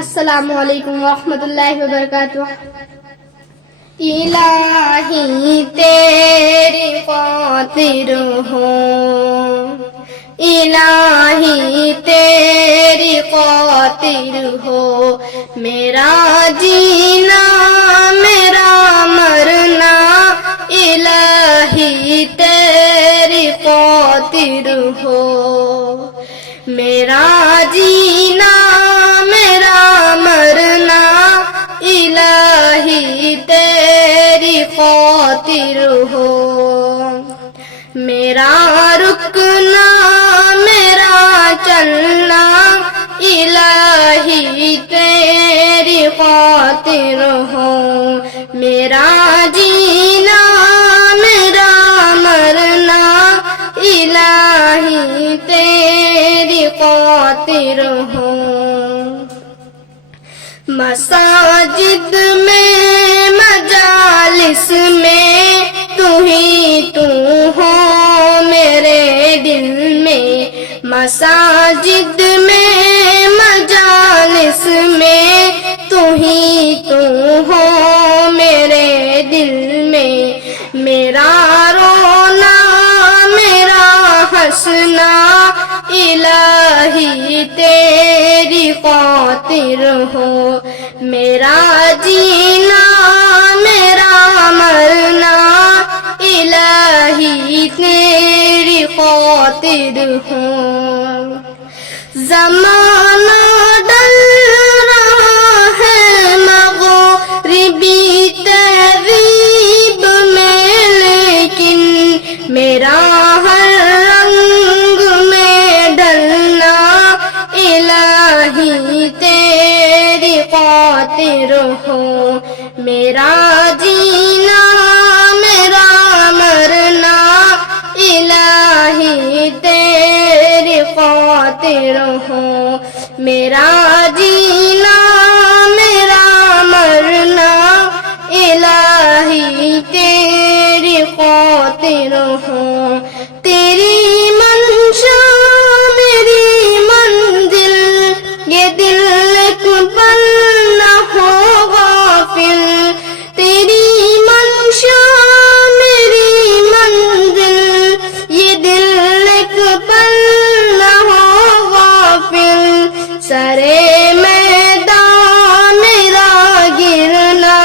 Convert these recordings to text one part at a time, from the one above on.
السلام علیکم ورحمۃ اللہ وبرکاتہ۔ الہی تیری خاطر ہوں، الہی تیری خاطر ہو، میرا جینا میرا مرنا الہی تیری خاطر ہو، میرا جینا میرا مرنا الہی تیری خاطر ہو، میرا رکنا میرا چلنا الہی تیری خاطر ہو، میرا جینا میرا مرنا الہی تیری خاطر ہو، مساجد میں مجالس میں تو ہی تو ہو میرے دل میں، مساجد میں مجالس میں تو ہی تو ہو میرے دل میں، میرا رونا میرا ہنسنا الہی تیری خاطر ہو، میرا جینا میرا مرنا الہی تیری خاطر ہو، زمانہ ڈل رہا ہے مغربی تہذیب میں، لیکن میرا ہر رنگ میں ڈلنا الہی تیری خاطر ہو، میرا جینا میرا مرنا الہی تیری خاطر ہو، میرا جینا میرا مرنا الہی تیری خاطر ہو، تیری منشا میری منزل یہ دل ایک پل نہ ہو غافل، تیری منشا میری منزل یہ دل ایک پل نہ ہو غافل، سرے میدان میرا گرنا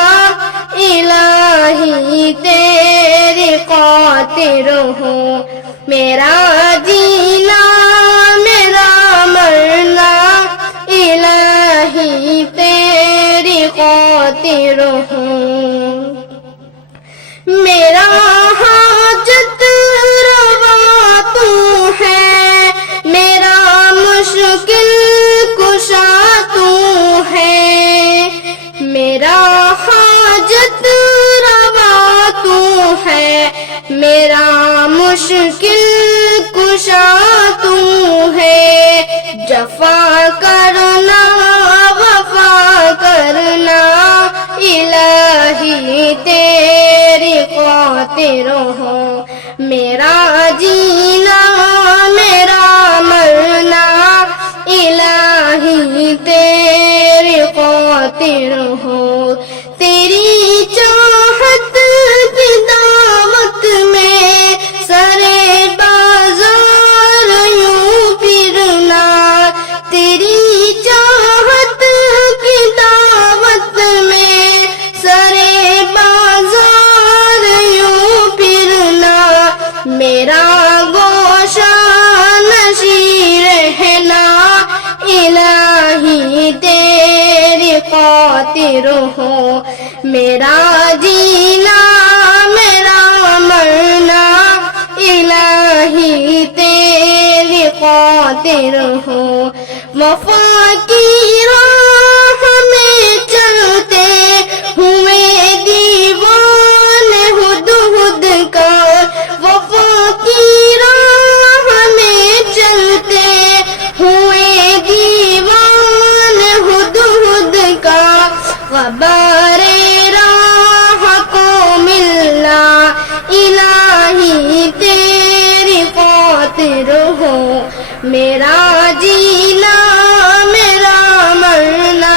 الہی تیری خاطر ہو، میرا جینا میرا مرنا الہی تیری خاطر ہو، میرا حاجت روا تو ہے، میرا مشکل کشا تو ہے، میرا حاجت روا تو ہے، میرا مشکل کشا تو ہے، جفا کرنا وفا کرنا الہی تیری خاطر ہو، میرا جینا میرا مرنا الہی تیری خاطر ہو، تیری چاہت کی دعوت میں سرے بازار یوں پھرنا، تیری چاہت کی دعوت میں سرے بازار یوں پھرنا، میرا گوشہ نشی رہنا الہی تیری خاطر ہو، میرا جینا میرا مرنا الہی تیری خاطر ہو، وفا کی راہ میں چلتے ہوئے دیوان ہد ہد کا، وفا کی راہ میں چلتے ہوئے دیوان ہد ہد کا، غبار راہ کو ملنا الہی تیری خاطر ہو، میرا جینا میرا مرنا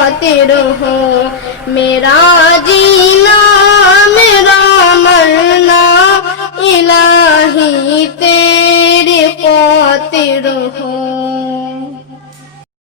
خاطر ہو، میرا جینا میرا مرنا الہی تیری خاطر ہو۔